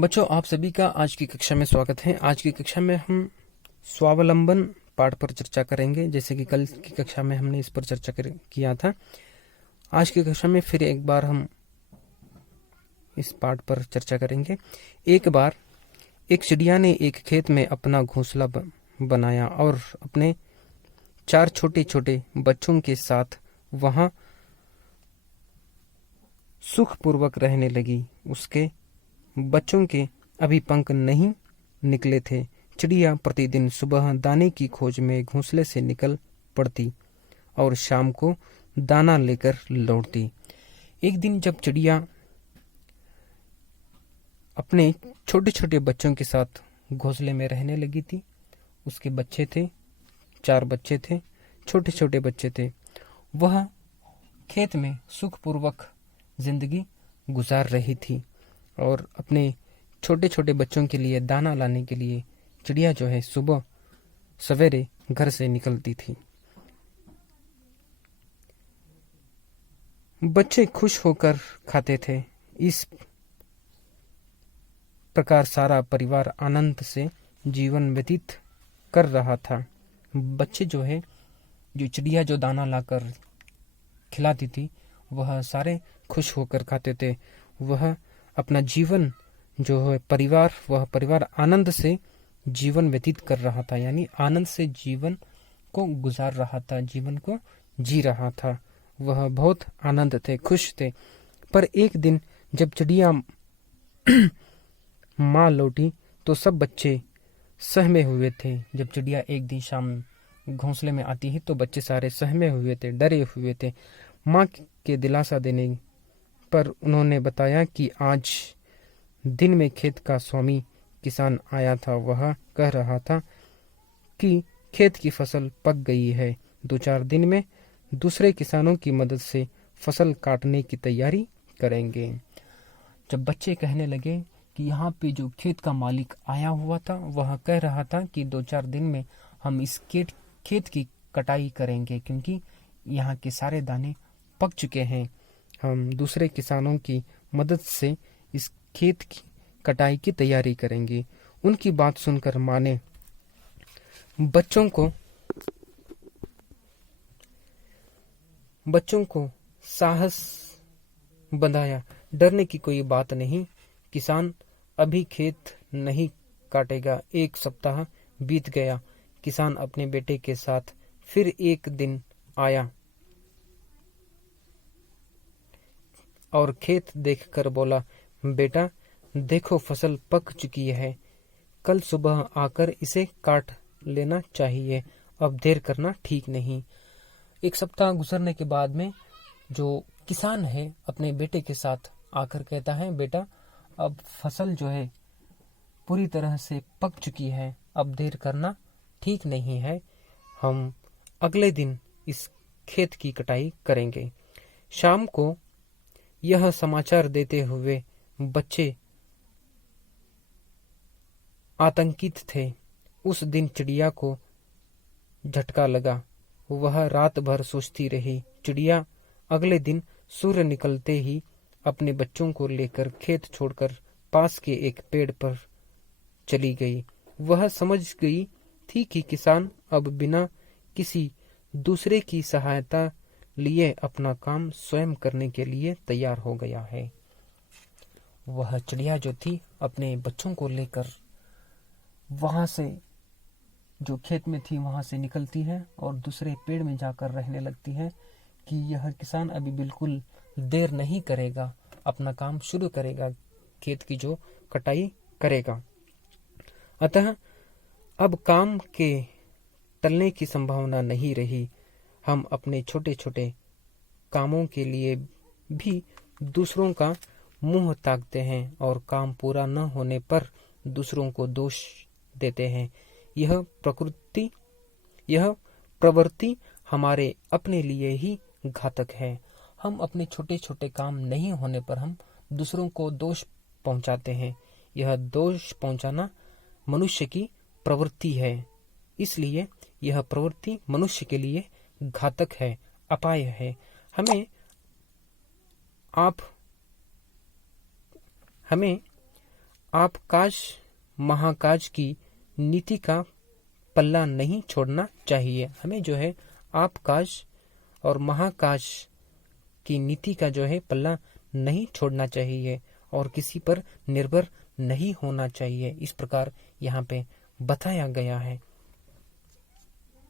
बच्चों, आप सभी का आज की कक्षा में स्वागत है। आज की कक्षा में हम स्वावलंबन पाठ पर चर्चा करेंगे। जैसे कि कल की कक्षा में हमने इस पर चर्चा किया था। आज की कक्षा में फिर एक बार हम इस पाठ पर चर्चा करेंगे। एक बार एक चिड़िया ने एक खेत में अपना घोंसला बनाया और अपने 4 छोटे छोटे बच्चों के साथ वहां सुखपूर्वक रहने लगी। उसके बच्चों के अभी पंख नहीं निकले थे। चिड़िया प्रतिदिन सुबह दाने की खोज में घोंसले से निकल पड़ती और शाम को दाना लेकर लौटती। एक दिन जब चिड़िया अपने छोटे छोटे बच्चों के साथ घोंसले में रहने लगी थी, उसके बच्चे थे, 4 बच्चे थे, छोटे छोटे बच्चे थे। वह खेत में सुखपूर्वक जिंदगी गुजार रही थी और अपने छोटे छोटे बच्चों के लिए दाना लाने के लिए चिड़िया जो है सुबह सवेरे घर से निकलती थी। बच्चे खुश होकर खाते थे। इस प्रकार सारा परिवार आनंद से जीवन व्यतीत कर रहा था। बच्चे जो चिड़िया जो दाना लाकर खिलाती थी, वह सारे खुश होकर खाते थे। वह अपना जीवन जो है वह परिवार आनंद से जीवन व्यतीत कर रहा था, यानी आनंद से जीवन को गुजार रहा था, जीवन को जी रहा था। वह बहुत आनंद थे, खुश थे। पर एक दिन जब चिड़िया माँ लौटी तो सब बच्चे सहमे हुए थे। जब चिड़िया एक दिन शाम घोंसले में आती है तो बच्चे सारे सहमे हुए थे, डरे हुए थे। माँ के दिलासा देने पर उन्होंने बताया कि आज दिन में खेत का स्वामी किसान आया था। वह कह रहा था कि खेत की फसल पक गई है। 2-4 दिन में दूसरे किसानों की मदद से फसल काटने की तैयारी करेंगे। जब बच्चे कहने लगे कि यहाँ पे जो खेत का मालिक आया हुआ था, वह कह रहा था कि 2-4 दिन में हम इस खेत की कटाई करेंगे, क्योंकि यहाँ के सारे दाने पक चुके हैं। हम दूसरे किसानों की मदद से इस खेत की कटाई की तैयारी करेंगे। उनकी बात सुनकर माँ ने बच्चों को साहस बंधाया। डरने की कोई बात नहीं, किसान अभी खेत नहीं काटेगा। 1 सप्ताह बीत गया। किसान अपने बेटे के साथ फिर एक दिन आया और खेत देखकर बोला, बेटा देखो, फसल पक चुकी है। कल सुबह आकर इसे काट लेना चाहिए। अब देर करना ठीक नहीं। 1 सप्ताह गुजरने के बाद में जो किसान है अपने बेटे के साथ आकर कहता है, बेटा अब फसल जो है पूरी तरह से पक चुकी है, अब देर करना ठीक नहीं है। हम अगले दिन इस खेत की कटाई करेंगे। शाम को यह समाचार देते हुए बच्चे आतंकित थे। उस दिन चिड़िया को झटका लगा। वह रात भर सोचती रही। चिड़िया अगले दिन सूर्य निकलते ही अपने बच्चों को लेकर खेत छोड़कर पास के एक पेड़ पर चली गई। वह समझ गई थी कि किसान अब बिना किसी दूसरे की सहायता लिए अपना काम स्वयं करने के लिए तैयार हो गया है। वह चिड़िया जो थी अपने बच्चों को लेकर वहां से जो खेत में थी वहां से निकलती है और दूसरे पेड़ में जाकर रहने लगती है कि यह किसान अभी बिल्कुल देर नहीं करेगा, अपना काम शुरू करेगा, खेत की जो कटाई करेगा। अतः अब काम के टलने की संभावना नहीं रही। हम अपने छोटे छोटे कामों के लिए भी दूसरों का मुंह ताकते हैं और काम पूरा न होने पर दूसरों को दोष देते हैं। यह प्रवृत्ति हमारे अपने लिए ही घातक है। हम अपने छोटे छोटे काम नहीं होने पर हम दूसरों को दोष पहुंचाते हैं। यह दोष पहुंचाना मनुष्य की प्रवृत्ति है। इसलिए यह प्रवृत्ति मनुष्य के लिए घातक है, अपाय है। हमें आपकाज महाकाज की नीति का पल्ला नहीं छोड़ना चाहिए। हमें जो है आपकाज और महाकाज की नीति का जो है पल्ला नहीं छोड़ना चाहिए और किसी पर निर्भर नहीं होना चाहिए। इस प्रकार यहाँ पे बताया गया है।